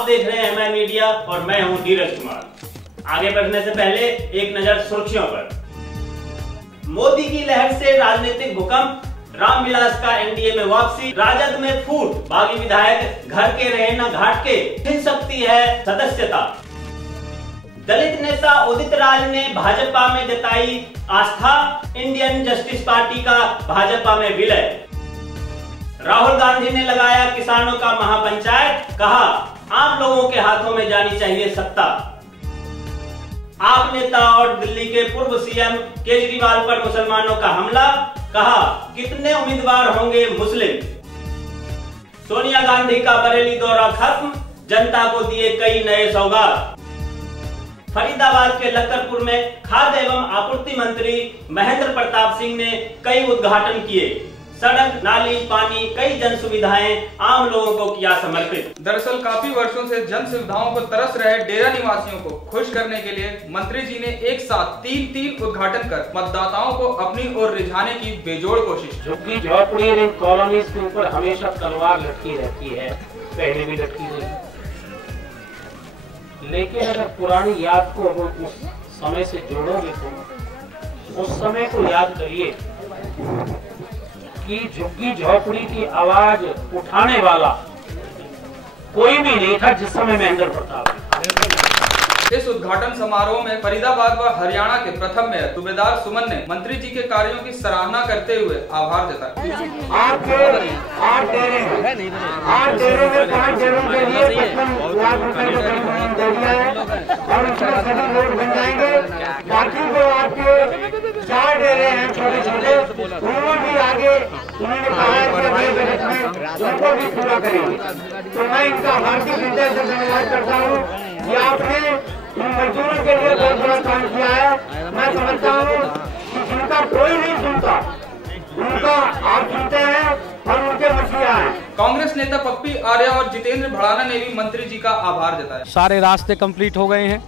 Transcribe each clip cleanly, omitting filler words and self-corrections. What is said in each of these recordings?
आप देख रहे हैं मैं मीडिया और मैं हूं धीरज कुमार। आगे बढ़ने से पहले एक नजर सुर्खियों पर। मोदी की लहर से राजनीतिक भूकंप, रामविलास का एनडीए में वापसी, राजद में फूट, बागी विधायक घर के रहे न घाट के, छिन सकती है सदस्यता। दलित नेता उदित राज ने भाजपा में जताई आस्था, इंडियन जस्टिस पार्टी का भाजपा में विलय। राहुल गांधी ने लगाया किसानों का महापंचायत, कहा आम लोगों के हाथों में जानी चाहिए सत्ता। आप नेता और दिल्ली के पूर्व सीएम केजरीवाल पर मुसलमानों का हमला, कहा कितने उम्मीदवार होंगे मुस्लिम। सोनिया गांधी का बरेली दौरा खत्म, जनता को दिए कई नए सौगात। फरीदाबाद के लखनपुर में खाद्य एवं आपूर्ति मंत्री महेंद्र प्रताप सिंह ने कई उद्घाटन किए। सड़क, नाली, पानी, कई जन सुविधाएं आम लोगों को किया समर्पित। दरअसल काफी वर्षों से जन सुविधाओं को तरस रहे डेरा निवासियों को खुश करने के लिए मंत्री जी ने एक साथ तीन उद्घाटन कर मतदाताओं को अपनी ओर रिझाने की बेजोड़ कोशिश। झुग्गी झोपड़ी और इन कॉलोनीज के ऊपर हमेशा तलवार लटकी रहती है, पहले भी लटकी रही। लेकिन अगर पुरानी याद को उस समय से जोड़ोगे तो उस समय को याद करिए कि झुग्गी झोपड़ी की आवाज उठाने वाला कोई भी नहीं था जिस समय महेंद्र प्रताप। इस उद्घाटन समारोह में फरीदाबाद व हरियाणा के प्रथम मेयर सूबेदार सुमन ने मंत्री जी के कार्यों की सराहना करते हुए आभार जताया। आठ डेरों में 5 डेरों के लिए 55 लाख रुपए दे दिया है और उसमें सभी लोग बन जाएंगे। बाकी जो आपके 4 डेरे हैं छोटे छोटे, उनको भी आगे उन्होंने कहा है कि अगले बजट में उनको भी पूरा करेंगे। तो मैं इनका हार्दिक हृदय से धन्यवाद करता हूँ कि आपने इन मजदूरों के लिए बहुत बड़ा काम किया है। मैं समझता हूँ कि जिनका कोई नहीं सुनता उनका आप सुनते हैं और उनके मसीहा है। कांग्रेस नेता पप्पी आर्या और जितेंद्र भड़ाना ने भी मंत्री जी का आभार जताया। सारे रास्ते कंप्लीट हो गए हैं,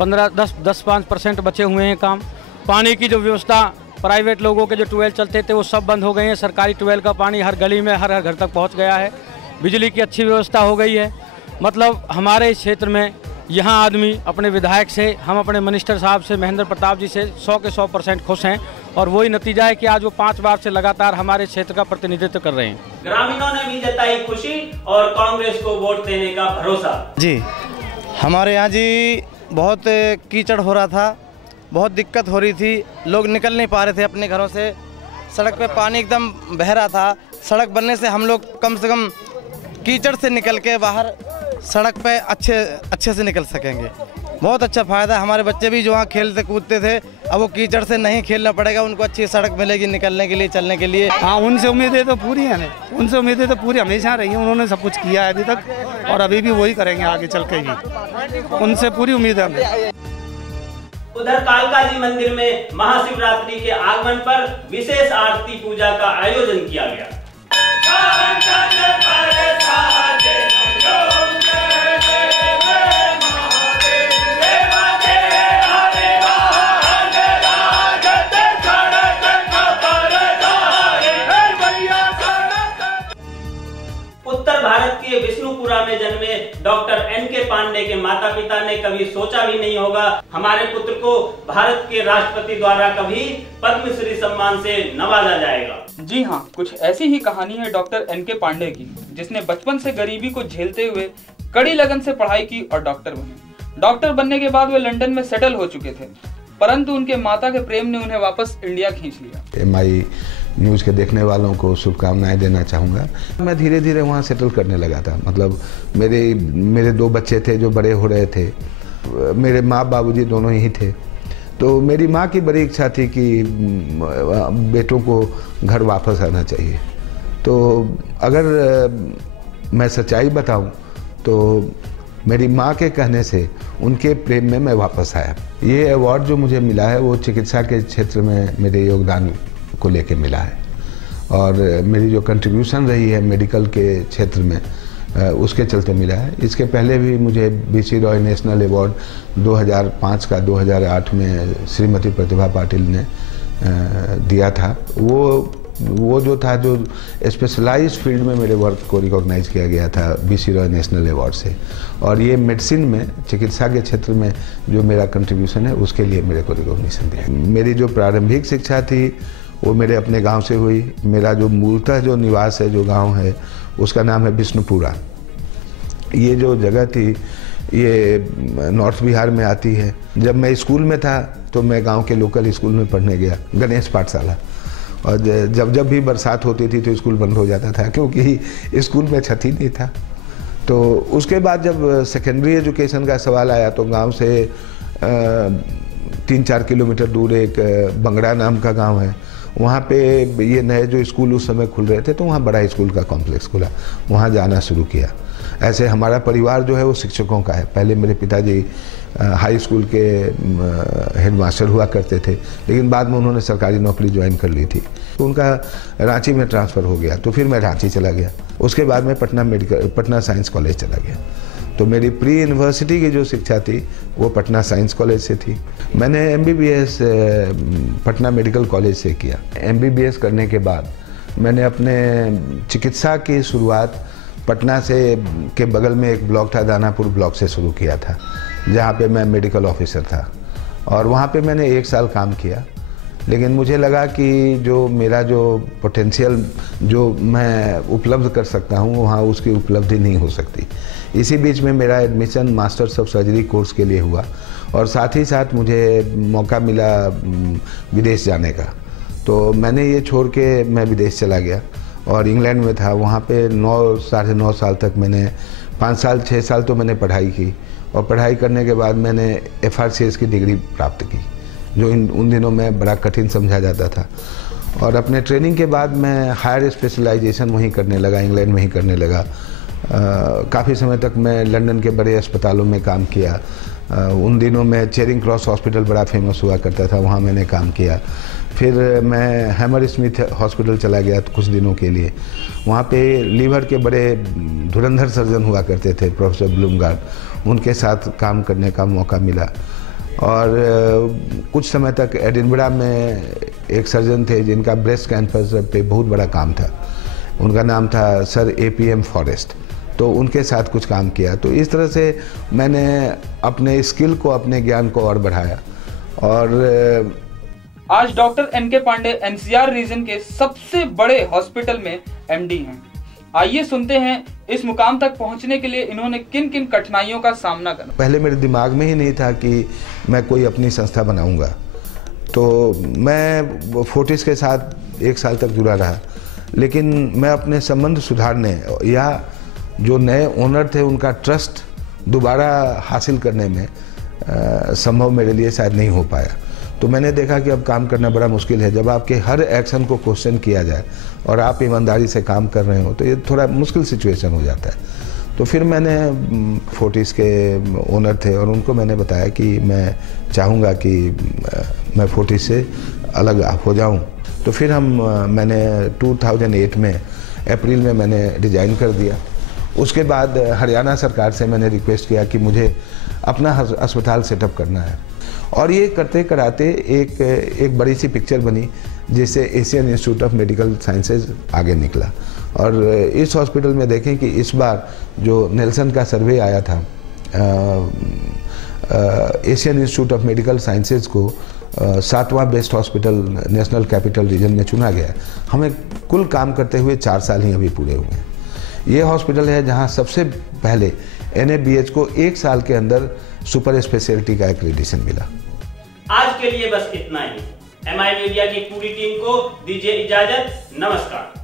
10-5% बचे हुए हैं काम। पानी की जो व्यवस्था, प्राइवेट लोगों के जो ट्यूबवेल चलते थे वो सब बंद हो गए हैं। सरकारी ट्यूबवेल का पानी हर गली में हर घर तक पहुंच गया है। बिजली की अच्छी व्यवस्था हो गई है। मतलब हमारे इस क्षेत्र में यहाँ आदमी अपने विधायक से, हम अपने मिनिस्टर साहब से, महेंद्र प्रताप जी से 100 के 100% खुश हैं और वही नतीजा है कि आज वो 5 बार से लगातार हमारे क्षेत्र का प्रतिनिधित्व कर रहे हैं। ग्रामीणों ने भी जताई खुशी और कांग्रेस को वोट देने का भरोसा। जी हमारे यहाँ जी बहुत कीचड़ हो रहा था, बहुत दिक्कत हो रही थी, लोग निकल नहीं पा रहे थे अपने घरों से। सड़क पे पानी एकदम बह रहा था। सड़क बनने से हम लोग कम से कम कीचड़ से निकल के बाहर सड़क पे अच्छे से निकल सकेंगे। बहुत अच्छा फ़ायदा। हमारे बच्चे भी जो वहाँ खेलते कूदते थे, अब वो कीचड़ से नहीं खेलना पड़ेगा, उनको अच्छी सड़क मिलेगी निकलने के लिए, चलने के लिए। हाँ, उनसे उम्मीदें तो पूरी हैं, उनसे उम्मीदें तो पूरी हमेशा रही हैं। उन्होंने सब कुछ किया है अभी तक और अभी भी वही करेंगे आगे चल के भी। उनसे पूरी उम्मीद है हमें। उधर कालका जी मंदिर में महाशिवरात्रि के आगमन पर विशेष आरती पूजा का आयोजन किया गया। उत्तर भारत के विष्णुपुरा में जन्मे डॉक्टर एन.के. पांडे के माता पिता ने कभी सोचा भी नहीं होगा हमारे पुत्र को भारत के राष्ट्रपति द्वारा कभी पद्मश्री सम्मान से नवाजा जाएगा। जी हाँ, कुछ ऐसी ही कहानी है डॉक्टर एन.के. पांडे की, जिसने बचपन से गरीबी को झेलते हुए कड़ी लगन से पढ़ाई की और डॉक्टर बने। डॉक्टर बनने के बाद वे लंदन में सेटल हो चुके थे, परंतु उनके माता के प्रेम ने उन्हें वापस इंडिया खींच लिया। MI न्यूज़ के देखने वालों को शुभकामनाएं देना चाहूँगा। मैं धीरे धीरे वहाँ सेटल करने लगा था। मतलब मेरे 2 बच्चे थे जो बड़े हो रहे थे। मेरे माँ बाबूजी दोनों ही थे। तो मेरी माँ की बड़ी इच्छा थी कि बेटों को घर वापस आना चाहिए। तो अगर मैं सच्चाई बताऊँ तो मेरी माँ के कहने से उनके प्रेम में मैं वापस आया। ये अवार्ड जो मुझे मिला है वो चिकित्सा के क्षेत्र में मेरे योगदान को लेके मिला है और मेरी जो कंट्रीब्यूशन रही है मेडिकल के क्षेत्र में उसके चलते मिला है। इसके पहले भी मुझे BC रॉय नेशनल अवार्ड 2005 का 2008 में श्रीमती प्रतिभा पाटिल ने दिया था। वो वो जो था, जो स्पेशलाइज्ड फील्ड में मेरे वर्क को रिकॉग्नाइज किया गया था BC रॉय नेशनल अवार्ड से। और ये मेडिसिन में, चिकित्सा के क्षेत्र में जो मेरा कंट्रीब्यूशन है, उसके लिए मेरे को रिकॉग्निशन दिया। मेरी जो प्रारंभिक शिक्षा थी वो मेरे अपने गांव से हुई। मेरा जो मूलतः जो निवास है, जो गांव है, उसका नाम है विष्णुपुरा। ये जो जगह थी ये नॉर्थ बिहार में आती है। जब मैं स्कूल में था तो मैं गांव के लोकल स्कूल में पढ़ने गया, गणेश पाठशाला। और जब भी बरसात होती थी तो स्कूल बंद हो जाता था, क्योंकि स्कूल में छत ही नहीं था। तो उसके बाद जब सेकेंडरी एजुकेशन का सवाल आया तो गांव से 3-4 किलोमीटर दूर एक बंगड़ा नाम का गांव है, वहाँ पे ये नए जो स्कूल उस समय खुल रहे थे, तो वहाँ बड़ा स्कूल का कॉम्प्लेक्स खुला, वहाँ जाना शुरू किया। ऐसे हमारा परिवार जो है वो शिक्षकों का है। पहले मेरे पिताजी हाई स्कूल के हेडमास्टर हुआ करते थे, लेकिन बाद में उन्होंने सरकारी नौकरी ज्वाइन कर ली थी, तो उनका रांची में ट्रांसफ़र हो गया। तो फिर मैं रांची चला गया। उसके बाद मैं पटना साइंस कॉलेज चला गया। तो मेरी प्री यूनिवर्सिटी की जो शिक्षा थी वो पटना साइंस कॉलेज से थी। मैंने MBBS पटना मेडिकल कॉलेज से किया। MBBS करने के बाद मैंने अपने चिकित्सा की शुरुआत पटना से के बगल में एक ब्लॉक था, दानापुर ब्लॉक से शुरू किया था, जहाँ पे मैं मेडिकल ऑफिसर था। और वहाँ पे मैंने 1 साल काम किया, लेकिन मुझे लगा कि जो मेरा जो पोटेंशियल जो मैं उपलब्ध कर सकता हूँ, वहाँ उसकी उपलब्धि नहीं हो सकती। इसी बीच में मेरा admission masters of surgery course के लिए हुआ, और साथ ही साथ मुझे मौका मिला विदेश जाने का। तो मैंने ये छोड़ के मैं विदेश चला गया और इंग्लैंड में था। वहाँ पे 9-9.5 साल तक मैंने 5 साल 6 साल तो मैंने पढ़ाई की, और पढ़ाई करने के बाद मैंने FRCS की डिग्री प्राप्त की, जो उन दिनों में बड़ा कठिन समझा जाता था। और अपने ट्रेनिंग के बाद मैं हायर स्पेशलाइजेशन वहीं करने लगा, इंग्लैंड में ही करने लगा। काफ़ी समय तक मैं लंदन के बड़े अस्पतालों में काम किया। उन दिनों में चेरिंग क्रॉस हॉस्पिटल बड़ा फेमस हुआ करता था, वहाँ मैंने काम किया। फिर मैं हैमर स्मिथ हॉस्पिटल चला गया कुछ दिनों के लिए। वहाँ पे लीवर के बड़े धुरंधर सर्जन हुआ करते थे, प्रोफेसर ब्लूमगार्ड, उनके साथ काम करने का मौका मिला। और कुछ समय तक एडिनबरा में एक सर्जन थे जिनका ब्रेस्ट कैंसर पे बहुत बड़ा काम था, उनका नाम था सर APM फॉरेस्ट, तो उनके साथ कुछ काम किया। तो इस तरह से मैंने अपने स्किल को, अपने ज्ञान को और बढ़ाया। और आज doctor NK Pandey NCR region के सबसे बड़े हॉस्पिटल में MD हैं। आइए सुनते हैं इस मुकाम तक पहुंचने के लिए इन्होंने किन किन कठिनाइयों का सामना करना। पहले मेरे दिमाग में ही नहीं था कि मैं कोई अपनी संस्था बनाऊंगा। तो मैं फोर्टिस के साथ 1 साल तक जुड़ा रहा, लेकिन मैं अपने संबंध सुधारने या जो नए ओनर थे उनका ट्रस्ट दोबारा हासिल करने में संभव मेरे लिए शायद नहीं हो पाया। तो मैंने देखा कि अब काम करना बड़ा मुश्किल है। जब आपके हर एक्शन को क्वेश्चन किया जाए और आप ईमानदारी से काम कर रहे हो तो ये थोड़ा मुश्किल सिचुएशन हो जाता है। तो फिर मैंने फोर्टिस के ओनर थे और उनको मैंने बताया कि मैं चाहूँगा कि मैं फोर्टिस से अलग हो जाऊँ। तो फिर मैंने 2008 में अप्रैल में मैंने रिजाइन कर दिया। उसके बाद हरियाणा सरकार से मैंने रिक्वेस्ट किया कि मुझे अपना अस्पताल सेटअप करना है, और ये करते कराते एक बड़ी सी पिक्चर बनी जिससे Asian Institute of Medical sciences आगे निकला। और इस हॉस्पिटल में देखें कि इस बार जो नेल्सन का सर्वे आया था, Asian Institute of Medical Sciences को 7वां best hospital National Capital Region में चुना गया। हमें कुल काम करते हुए 4 साल ही अभी पूरे हुए हैं। ये हॉस्पिटल है जहां सबसे पहले NABH को 1 साल के अंदर सुपर स्पेशलिटी का एक्रेडिटेशन मिला। आज के लिए बस इतना ही। MI मीडिया की पूरी टीम को दीजिए इजाजत। नमस्कार।